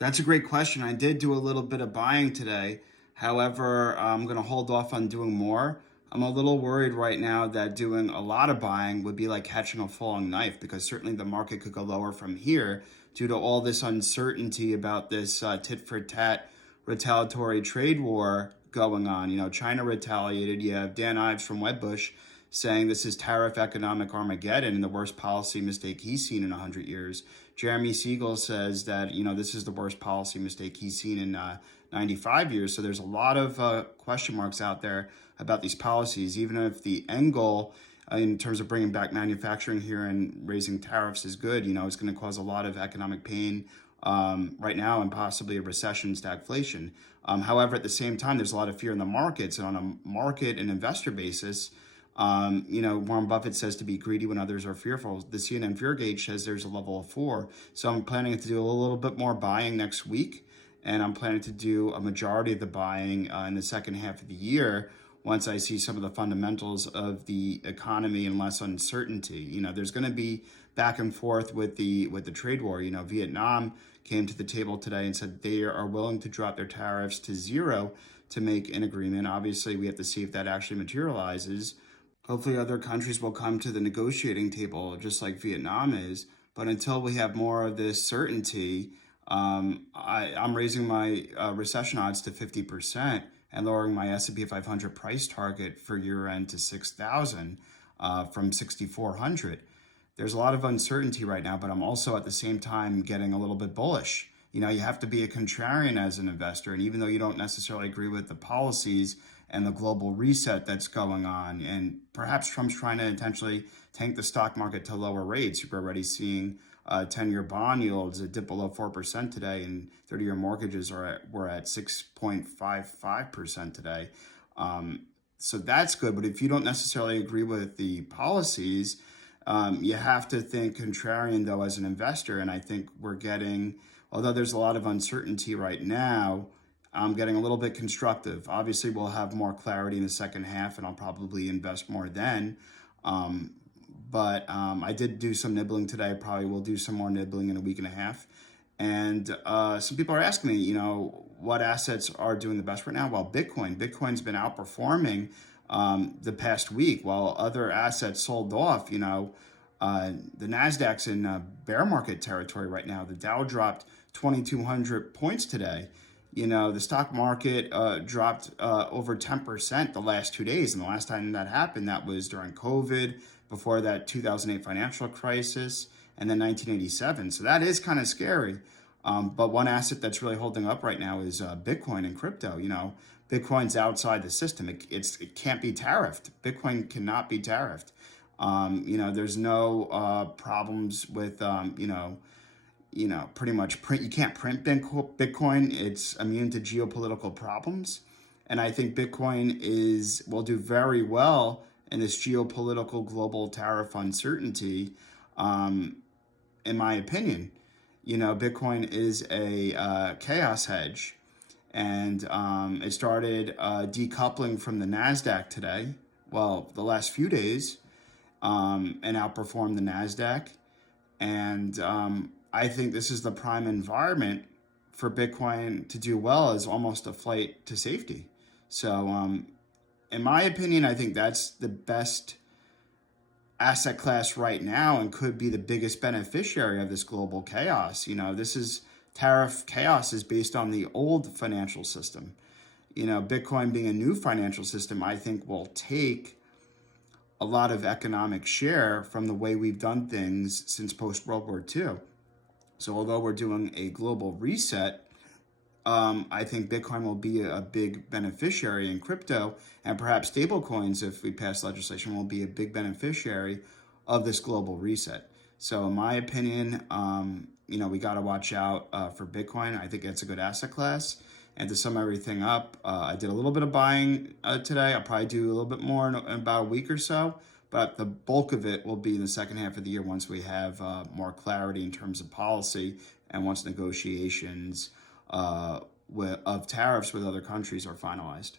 That's a great question. I did do a little bit of buying today. However, I'm going to hold off on doing more. I'm a little worried right now that doing a lot of buying would be like catching a falling knife because certainly the market could go lower from here due to all this uncertainty about this tit for tat retaliatory trade war going on. You know, China retaliated. You have Dan Ives from Wedbush saying this is tariff economic Armageddon and the worst policy mistake he's seen in 100 years. Jeremy Siegel says that, this is the worst policy mistake he's seen in 95 years. So there's a lot of question marks out there about these policies, even if the end goal in terms of bringing back manufacturing here and raising tariffs is good. It's going to cause a lot of economic pain right now and possibly a recession, stagflation. However, at the same time, there's a lot of fear in the markets, and on a market and investor basis, Warren Buffett says to be greedy when others are fearful. The CNN Fear Gauge says there's a level of 4. So I'm planning to do a little bit more buying next week, and I'm planning to do a majority of the buying in the second half of the year once I see some of the fundamentals of the economy and less uncertainty. There's going to be back and forth with the trade war. Vietnam came to the table today and said they are willing to drop their tariffs to 0 to make an agreement. Obviously, we have to see if that actually materializes. Hopefully other countries will come to the negotiating table just like Vietnam is. But until we have more of this certainty, I'm raising my recession odds to 50% and lowering my S&P 500 price target for year end to 6,000 from 6,400. There's a lot of uncertainty right now, but I'm also at the same time getting a little bit bullish. You have to be a contrarian as an investor. And even though you don't necessarily agree with the policies and the global reset that's going on, and perhaps Trump's trying to intentionally tank the stock market to lower rates. You're already seeing 10-year bond yields dip below 4% today, and 30-year mortgages were at 6.55% today. So that's good. But if you don't necessarily agree with the policies, you have to think contrarian, though, as an investor. And I think although there's a lot of uncertainty right now, I'm getting a little bit constructive. Obviously, we'll have more clarity in the second half, and I'll probably invest more then. But I did do some nibbling today. I probably will do some more nibbling in a week and a half. And some people are asking me, what assets are doing the best right now? Well, Bitcoin's been outperforming the past week, while other assets sold off. The Nasdaq's in bear market territory right now. The Dow dropped 2,200 points today. The stock market dropped over 10% the last 2 days. And the last time that happened, that was during COVID, before that 2008 financial crisis, and then 1987. So that is kind of scary. But one asset that's really holding up right now is Bitcoin and crypto. Bitcoin's outside the system. It can't be tariffed. Bitcoin cannot be tariffed. There's no problems with, pretty much you can't print Bitcoin. It's immune to geopolitical problems. And I think Bitcoin will do very well in this geopolitical global tariff uncertainty, in my opinion. Bitcoin is a chaos hedge, and it started decoupling from the Nasdaq today. Well, the last few days, and outperformed the Nasdaq. And I think this is the prime environment for Bitcoin to do well, as almost a flight to safety. So, in my opinion, I think that's the best asset class right now and could be the biggest beneficiary of this global chaos. Tariff chaos is based on the old financial system. Bitcoin being a new financial system, I think will take a lot of economic share from the way we've done things since post-World War II. So although we're doing a global reset, I think Bitcoin will be a big beneficiary, in crypto, and perhaps stablecoins, if we pass legislation, will be a big beneficiary of this global reset. So in my opinion, we got to watch out for Bitcoin. I think it's a good asset class. And to sum everything up, I did a little bit of buying today. I'll probably do a little bit more in about a week or so. But the bulk of it will be in the second half of the year once we have more clarity in terms of policy and once negotiations of tariffs with other countries are finalized.